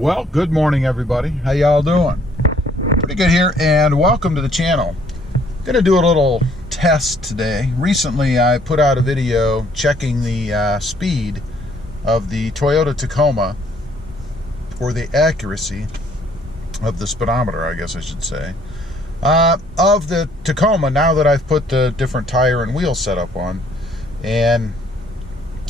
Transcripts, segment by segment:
Well, good morning, everybody. How y'all doing? Pretty good here, and welcome to the channel. Gonna do a little test today. Recently, I put out a video checking the speed of the Toyota Tacoma, or the accuracy of the speedometer, I guess I should say, of the Tacoma, now that I've put the different tire and wheel setup on. And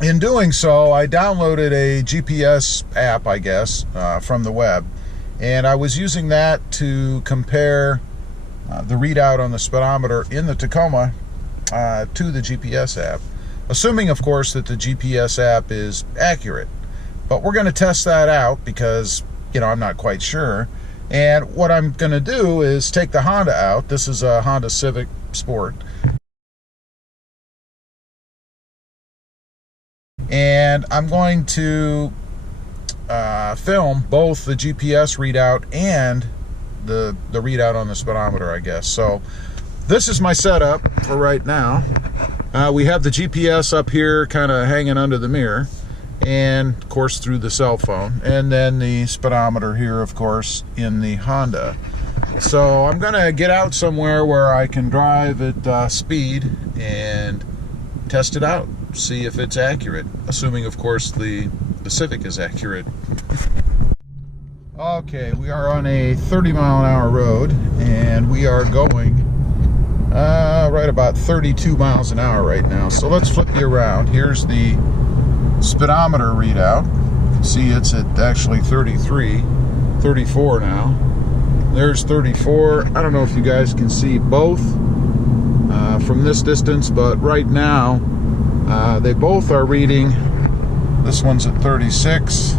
in doing so, I downloaded a GPS app, I guess, from the web, and I was using that to compare the readout on the speedometer in the Tacoma to the GPS app, assuming, of course, that the GPS app is accurate. But we're going to test that out because, you know, I'm not quite sure. And what I'm going to do is take the Honda out. This is a Honda Civic Sport. And I'm going to film both the GPS readout and the readout on the speedometer, I guess. So this is my setup for right now. We have the GPS up here kind of hanging under the mirror, and of course through the cell phone, and then the speedometer here, of course, in the Honda. So I'm gonna get out somewhere where I can drive at speed and test it out, see if it's accurate, assuming, of course, the Civic is accurate. Okay, we are on a 30-mile-an-hour road, and we are going right about 32 miles an hour right now. So let's flip you around. Here's the speedometer readout. You can see it's at actually 33, 34 now. There's 34. I don't know if you guys can see both from this distance, but right now they both are reading. This one's at 36.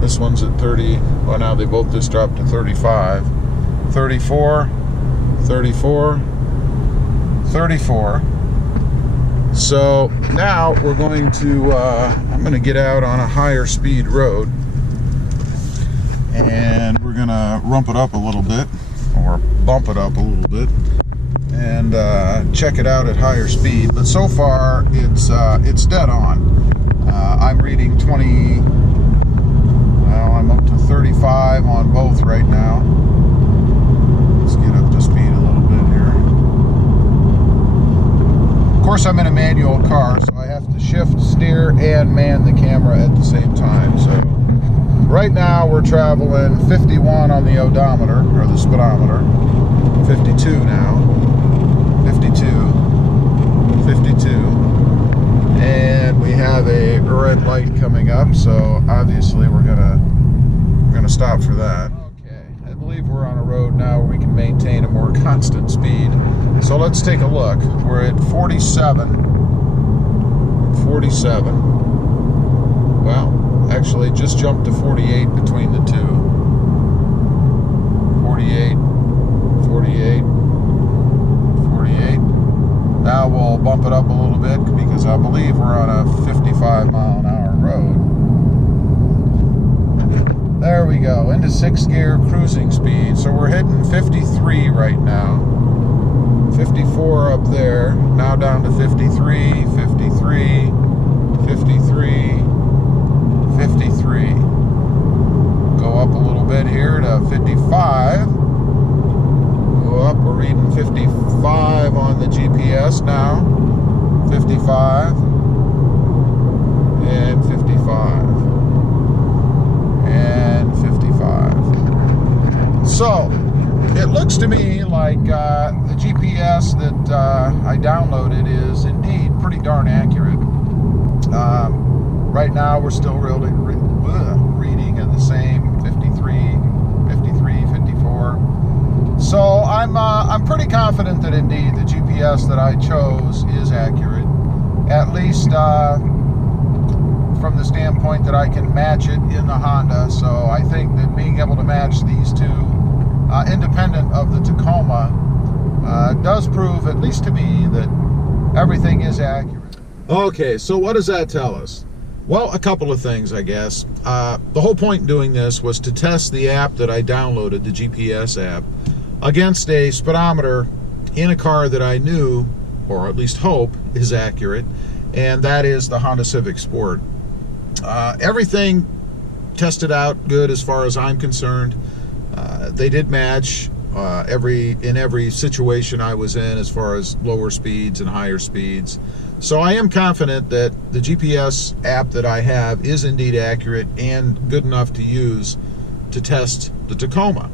This one's at 30. Well, now they both just dropped to 35. 34, 34, 34. So now we're going to, I'm going to get out on a higher speed road, and we're going to rump it up a little bit, or bump it up a little bit, and check it out at higher speed. But so far it's dead on. I'm reading 20, well, I'm up to 35 on both right now. Let's get up to speed a little bit here. Of course, I'm in a manual car, so I have to shift, steer, and man the camera at the same time. So right now we're traveling 51 on the odometer, or the speedometer. 52 now. 52. 52. And we have a red light coming up, so obviously we're gonna stop for that. Okay, I believe we're on a road now where we can maintain a more constant speed. So let's take a look. We're at 47. 47. Well, actually just jumped to 48 between the two. 48, 48, 48. Now we'll bump it up a little bit because I believe we're on a 55-mile-an-hour road. There we go, into 6th gear cruising speed. So we're hitting 53 right now. 54 up there, now down to 53, 53, 53, 53. Go up a little bit here to 55. Go up, we're reading 55 on the GPS now. 55 and 55 and 55. So it looks to me like the GPS that I downloaded is indeed pretty darn accurate. Right now we're still reading at the same 53, 53, 54. So I'm pretty confident that indeed the GPS that I chose is accurate, at least from the standpoint that I can match it in the Honda. So I think that being able to match these two, independent of the Tacoma, does prove, at least to me, that everything is accurate. Okay, so what does that tell us? Well, a couple of things, I guess. The whole point in doing this was to test the app that I downloaded, the GPS app, against a speedometer in a car that I knew, or at least hope, is accurate, and that is the Honda Civic Sport. Everything tested out good as far as I'm concerned. They did match in every situation I was in, as far as lower speeds and higher speeds. So I am confident that the GPS app that I have is indeed accurate and good enough to use to test the Tacoma.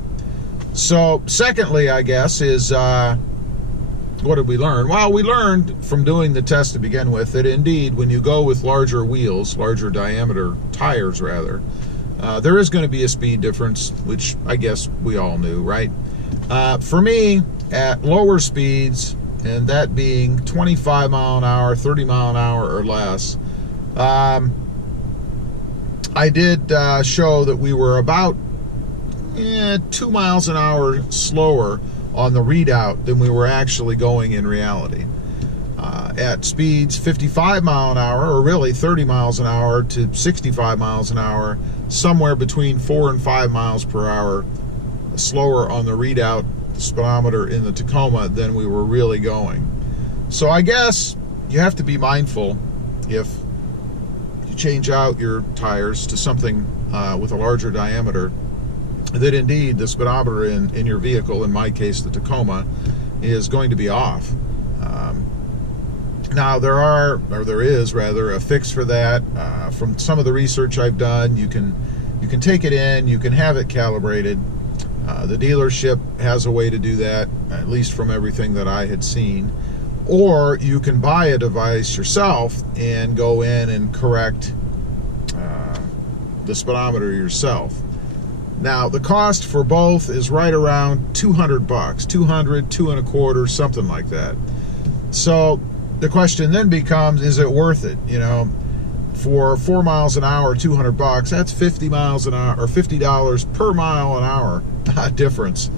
So secondly, I guess, is what did we learn? Well, we learned from doing the test to begin with that indeed when you go with larger wheels, larger diameter tires rather, there is going to be a speed difference, which I guess we all knew, right? For me, at lower speeds, and that being 25 mile an hour, 30 mile an hour or less, I did show that we were about 2 miles an hour slower on the readout than we were actually going in reality. At speeds 55 mile an hour, or really 30 miles an hour to 65 miles an hour, somewhere between 4 and 5 miles per hour slower on the readout, the speedometer in the Tacoma, than we were really going. So I guess you have to be mindful if you change out your tires to something with a larger diameter, that indeed the speedometer in your vehicle, in my case the Tacoma, is going to be off. Now there is rather a fix for that. From some of the research I've done, you can take it in, you can have it calibrated. The dealership has a way to do that, at least from everything that I had seen. Or you can buy a device yourself and go in and correct the speedometer yourself. Now, the cost for both is right around $200, $200, $225, something like that. So the question then becomes, is it worth it? You know, for 4 miles an hour, $200, that's 50 miles an hour, or $50 per mile an hour difference.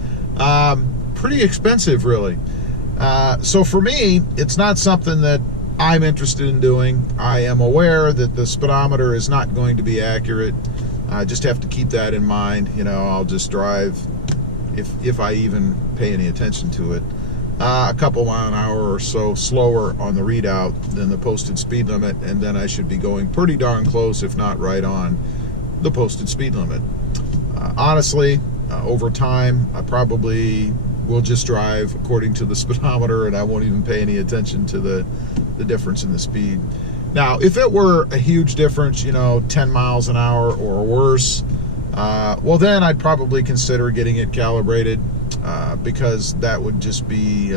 Pretty expensive, really. So for me, it's not something that I'm interested in doing. I am aware that the speedometer is not going to be accurate. I just have to keep that in mind. You know, I'll just drive, if I even pay any attention to it, a couple mile an hour or so slower on the readout than the posted speed limit, and then I should be going pretty darn close, if not right on, the posted speed limit. Honestly, over time, I probably will just drive according to the speedometer, and I won't even pay any attention to the difference in the speed. Now, if it were a huge difference, you know, 10 miles an hour or worse, well, then I'd probably consider getting it calibrated, because that would just be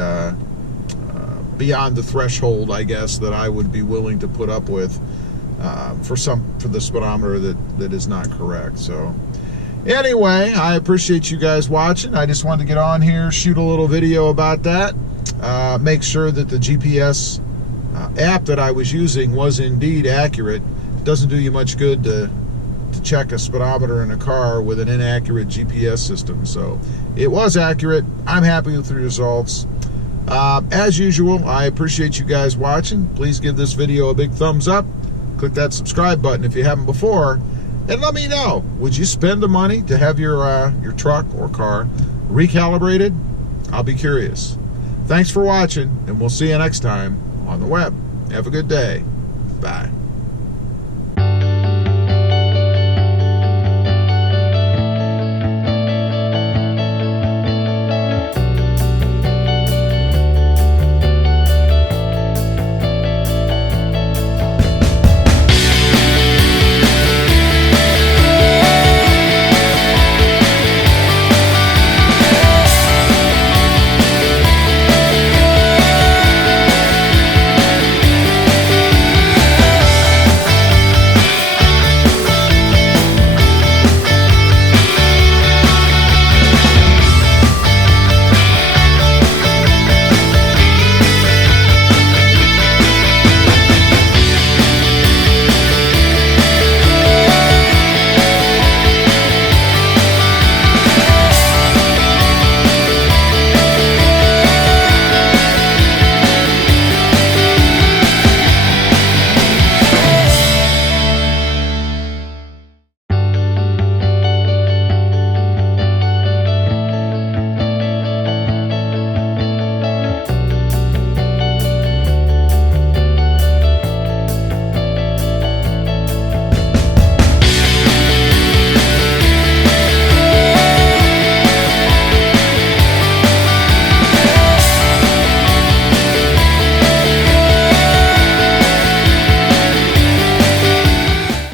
beyond the threshold, I guess, that I would be willing to put up with for the speedometer that is not correct. So anyway, I appreciate you guys watching. I just wanted to get on here, shoot a little video about that, make sure that the GPS app that I was using was indeed accurate. It doesn't do you much good to check a speedometer in a car with an inaccurate GPS system. So it was accurate. I'm happy with the results. As usual, I appreciate you guys watching. Please give this video a big thumbs up. Click that subscribe button if you haven't before. And let me know, would you spend the money to have your truck or car recalibrated? I'll be curious. Thanks for watching, and we'll see you next time on the web. Have a good day. Bye.